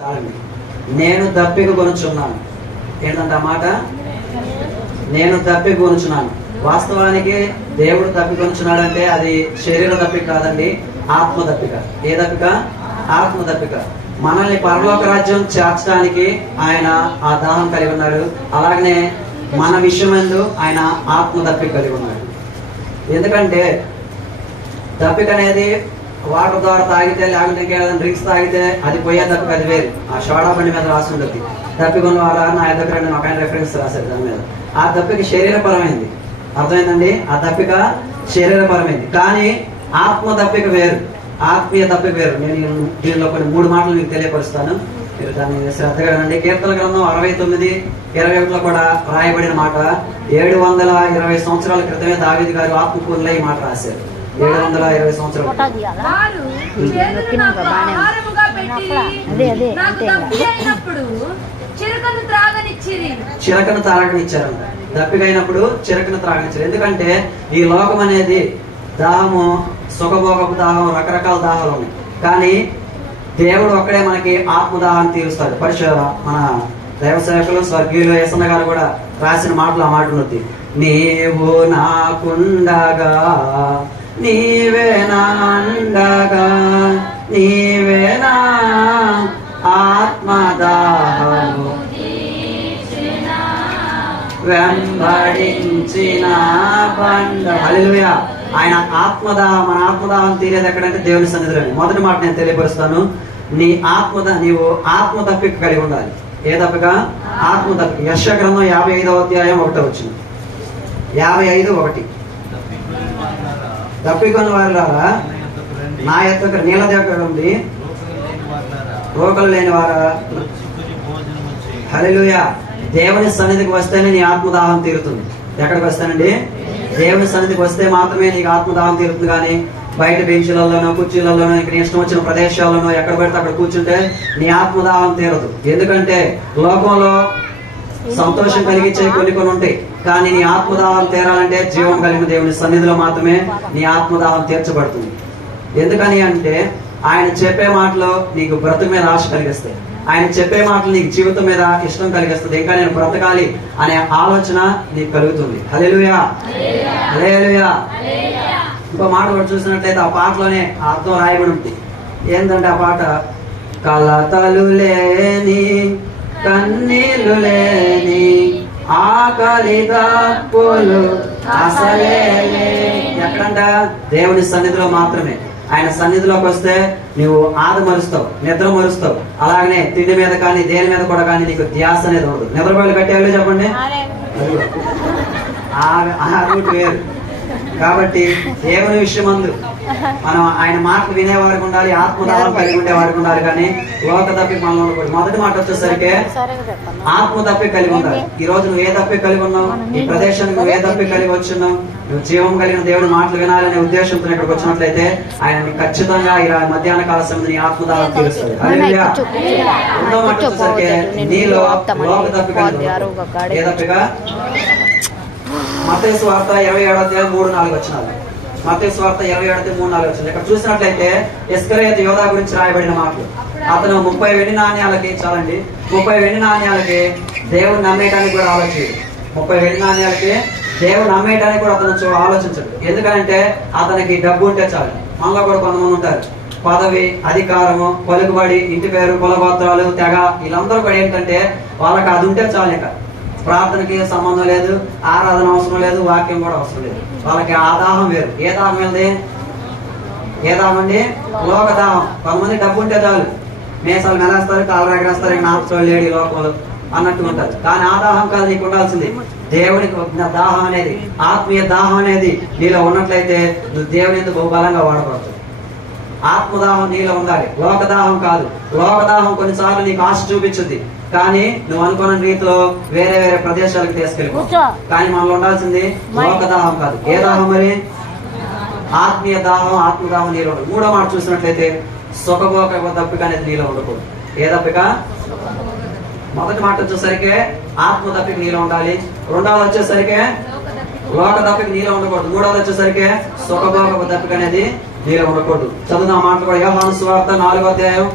చాలండి. నేను దప్పిక కొనుచున్నాను. ఏంటంటే ఆ మాట, నేను దప్పిక కొనుచున్నాను. వాస్తవానికి దేవుడు దప్పిక కొనుచున్నాడు అంటే అది శరీర దప్పిక కాదండి, ఆత్మ దప్పిక. ఏ దప్పిక? ఆత్మ దప్పిక. మనల్ని పరలోక రాజ్యం చేర్చడానికి ఆయన ఆ దాహం కలిగి ఉన్నాడు. అలాగనే మన విషయమందు ఆయన ఆత్మ దప్పిక కలిగి ఉన్నాడు. ఎందుకంటే దప్పిక అనేది వాటర్ ద్వారా తాగితే, లేకపోతే డ్రింక్స్ తాగితే అది పోయే దప్పిక, అది వేరు. ఆ సోడా బండి మీద రాసి ఉంటుంది దప్పికొన్న వారా నా దగ్గర ఒక ఆయన రెఫరెన్స్ రాశారు దాని మీద. ఆ దప్పిక శరీరపరమైంది. అర్థమైందండి? ఆ దప్పిక శరీరపరమైంది. కానీ ఆత్మ దప్పిక వేరు, ఆత్మీయ దప్పిక వేరు. నేను దీనిలో కొన్ని 3 మాటలు మీకు తెలియపరుస్తాను, మీరు దాన్ని శ్రద్ధగా వినండి. కీర్తన గ్రంథం 69:21 కూడా రాయబడిన మాట. 720 సంవత్సరాల క్రితమే దావీదు గారు ఆత్మకూరులో ఈ మాట రాశారు. 720 సంవత్సరాలు. చిరకను త్రాగనిచ్చారంట. దప్పికైనప్పుడు చిరకను త్రాగనిచ్చారు. ఎందుకంటే ఈ లోకం అనేది దాహము, సుఖభోగపు దాహం, రకరకాల దాహాలు ఉన్నాయి. కానీ దేవుడు ఒక్కడే మనకి ఆత్మదాహాన్ని తీరుస్తాడు. మన దైవ సేవకులు స్వర్గీయులు యేసన్న గారు కూడా రాసిన మాటలు ఆ మాట ఉన్నది. నీవు నాకుండగా, నీవే నా అండగా, నీవే నా ఆత్మదాహము వెంబడించిన బండ. హల్లెలూయా. ఆయన ఆత్మదాహం, మన ఆత్మదాహం తీరేది ఎక్కడంటే దేవుని సన్నిధిలో. మొదటి మాట నేను తెలియపరుస్తాను. నీవు ఆత్మ దప్పిక కలిగి ఉండాలి. ఏ దప్పిక? ఆత్మ దప్పిక. యెషయా గ్రంథం 55:1 55:1 దప్పికొని వారులారా నా యొక్క నీళ్ళ దగ్గర ఉంది, రోకలు లేని వారా. హల్లెలూయా. దేవుని సన్నిధికి వస్తేనే నీ ఆత్మదాహం తీరుతుంది. ఎక్కడికి వస్తానండి? దేవుని సన్నిధికి వస్తే మాత్రమే నీకు ఆత్మదాహం తీరుతుంది. కానీ బయట బెంచులలోనో, కుర్చీలలోనో, ఇక్కడ ఇష్టం వచ్చిన ప్రదేశాల్లోనో ఎక్కడ పెడితే అక్కడ కూర్చుంటే నీ ఆత్మదాహం తీరదు. ఎందుకంటే లోకంలో సంతోషం కలిగించే కొన్ని ఉంటాయి. కానీ నీ ఆత్మదాహం తీరాలంటే జీవం కలిగిన దేవుని సన్నిధిలో మాత్రమే నీ ఆత్మదాహం తీర్చబడుతుంది. ఎందుకని అంటే ఆయన చెప్పే మాటలు నీకు బ్రతుకు మీద ఆశ కలిగిస్తాయి. ఆయన చెప్పే మాటలు నీకు జీవితం మీద ఇష్టం కలిగిస్తుంది. ఇంకా నేను బ్రతకాలి అనే ఆలోచన నీకు కలుగుతుంది. హల్లెలూయా, హల్లెలూయా. ఇంకో మాట కూడా చూసినట్లయితే ఆ పాటలోనే అర్థం రాయబడి ఉంటుంది. ఏంటంటే ఆ పాట, కలతలు లేని, కన్నీళ్లు లేని, ఆకలి దప్పులు అసలే. ఎక్కడంట? దేవుని సన్నిధిలో మాత్రమే. ఆయన సన్నిధిలోకి వస్తే నువ్వు ఆదమరుస్తావు, నిద్ర మరుస్తావు. అలాగనే తిండి మీద కానీ దేని మీద కూడా కానీ నీకు ధ్యాస అనేది ఉండదు. నిద్రపోయి కట్టేవాళ్ళు చెప్పండి, ఆ రూట్ వేరు. కాబట్టి దేవుని విషయమందు మనం ఆయన మాటలు వినేవారికి ఉండాలి, ఆత్మదాహం కలిగి ఉండేవారికి ఉండాలి. కానీ లోక తప్పిక మనం ఉండకూడదు. మొదటి మాట వచ్చేసరికి ఆత్మ తప్పిక కలిగి ఉండాలి. ఈ రోజు నువ్వు ఏ తప్పిక కలిగి ఉన్నావు? ఈ ప్రదేశానికి నువ్వు ఏ తప్పిక కలిగి వచ్చున్నావు? నువ్వు జీవం కలిగిన దేవుని మాటలు వినాలనే ఉద్దేశంతో ఇక్కడికి వచ్చినట్లయితే ఆయన ఖచ్చితంగా ఈ మధ్యాహ్న కాల సమయంలో నీ ఆత్మదాహం తీరుస్తుంది. హల్లెలూయా. రెండో మాట వచ్చేసరికి నీలో లోక తప్పిక. ఏ తప్పిక? మత్తయి సువార్త 27:3-4 మత్తయి సువార్త 27:3-4 ఇక్కడ చూసినట్లయితే ఇస్కరియోతు యోధా గురించి రాయబడిన మాటలు. అతను 30 వెండి నాణ్యాలకి, చాలండి, 30 వెండి నాణ్యాలకి దేవుని నమ్మేయడానికి కూడా ఆలోచించడు. 30 వెండి నాణ్యాలకి దేవుని నమ్మేయడానికి కూడా అతను ఆలోచించడు. ఎందుకంటే అతనికి డబ్బు ఉంటే చాలు. మనలో కూడా కొంతమంది ఉంటారు, పదవి, అధికారము, పలుకుబడి, ఇంటి పేరు, కులగోత్రాలు, తెగ, వీళ్ళందరూ కూడా ఏంటంటే వాళ్ళకి అది ఉంటే చాలు. ఇక ప్రార్థనకి సంబంధం లేదు, ఆరాధన అవసరం లేదు, వాక్యం కూడా అవసరం లేదు. వాళ్ళకి ఆ దాహం వేరు. ఏ దాహం వెళ్తే? ఏ దాహం అండి? లోక దాహం. కొంతమంది డబ్బు ఉంటే చాలు, మేసాలు మెలేస్తారు, కాలు ఎగరేస్తారు, నాపుతో లేడీ లోకంలో అన్నట్టు ఉంటారు. కానీ ఆ దాహం కాదు నీకు ఉండాల్సింది. దేవునికి దాహం అనేది, ఆత్మీయ దాహం అనేది నీలో ఉన్నట్లయితే నువ్వు దేవుని ఎందుకు బహుబలంగా వాడబడుతుంది. ఆత్మదాహం నీలో ఉండాలి, లోకదాహం కాదు. లోకదాహం కొన్నిసార్లు నీకు ఆశ చూపించుద్ది, కానీ నువ్వు అనుకున్న రీతిలో వేరే వేరే ప్రదేశాలకు తీసుకెళ్ళిపో. కానీ మనలో ఉండాల్సింది లోకదాహం కాదు. ఏ దాహం మరి? ఆత్మీయ దాహం, ఆత్మదాహం నీలో ఉండదు. మూడో మాట చూసినట్లయితే సుఖభోగ దప్పిక అనేది నీలో ఉండకూడదు. ఏ దప్పిక? మొదటి మాట వచ్చేసరికి ఆత్మ దప్పిక నీలో ఉండాలి. రెండవది వచ్చేసరికి లోక దప్పిక నీలో ఉండకూడదు. మూడవది వచ్చేసరికి సుఖభోగ దప్పిక అనేది నీలో ఉండకూడదు. చదువు నా మాటలు కూడా. యోహాను సువార్త 4వ అధ్యాయం